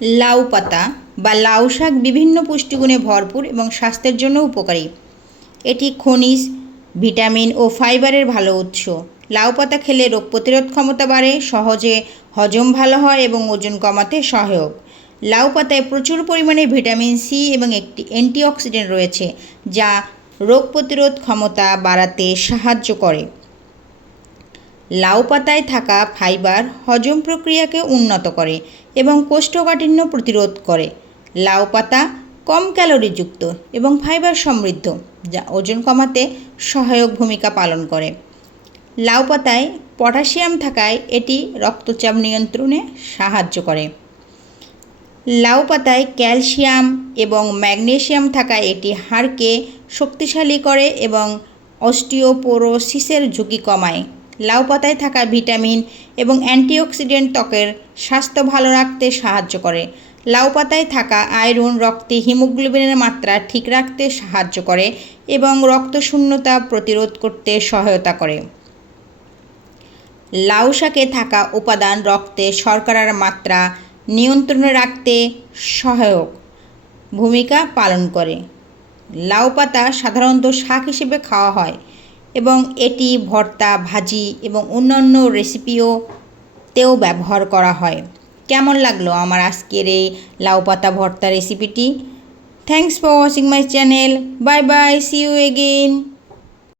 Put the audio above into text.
লাউ পাতা বা লাউ শাক বিভিন্ন পুষ্টিগুণে ভরপুর এবং স্বাস্থ্যের জন্য উপকারী। এটি খনিজ, ভিটামিন ও ফাইবারের ভালো উৎস। লাউ পাতা খেলে রোগ প্রতিরোধ ক্ষমতা বাড়ে, সহজে হজম ভালো হয় এবং ওজন কমাতে সহায়ক। লাউ পাতায় প্রচুর পরিমাণে ভিটামিন সি এবং একটি অ্যান্টিঅক্সিডেন্ট রয়েছে, যা রোগ প্রতিরোধ ক্ষমতা বাড়াতে সাহায্য করে। লাউ পাতায় থাকা ফাইবার হজম প্রক্রিয়াকে উন্নত করে এবং কোষ্ঠকাঠিন্য প্রতিরোধ করে। লাউ পাতা কম ক্যালোরিযুক্ত এবং ফাইবার সমৃদ্ধ, যা ওজন কমাতে সহায়ক ভূমিকা পালন করে। লাউ পাতায় পটাশিয়াম থাকায় এটি রক্তচাপ নিয়ন্ত্রণে সাহায্য করে। লাউ পাতায় ক্যালসিয়াম এবং ম্যাগনেশিয়াম থাকায় এটি হাড়কে শক্তিশালী করে এবং অস্টিওপোরোসিসের ঝুঁকি কমায়। লাউ পাতায় থাকা ভিটামিন এবং অ্যান্টিঅক্সিডেন্ট ত্বকের স্বাস্থ্য ভালো রাখতে সাহায্য করে। লাউ পাতায় থাকা আয়রন, রক্তে হিমোগ্লোবিনের মাত্রা ঠিক রাখতে সাহায্য করে এবং রক্তশূন্যতা প্রতিরোধ করতে সহায়তা করে। লাউ শাকে থাকা উপাদান রক্তে শর্করার মাত্রা নিয়ন্ত্রণে রাখতে সহায়ক ভূমিকা পালন করে। লাউ পাতা সাধারণত শাক হিসেবে খাওয়া হয়। এবং এটি ভর্তা, ভাজি এবং অন্যান্য রেসিপিও তেও ব্যবহার করা হয়। কেমন লাগল আমার আজকের এই লাউ পাতা ভর্তা রেসিপিটি thanks for watching my channel bye bye see you again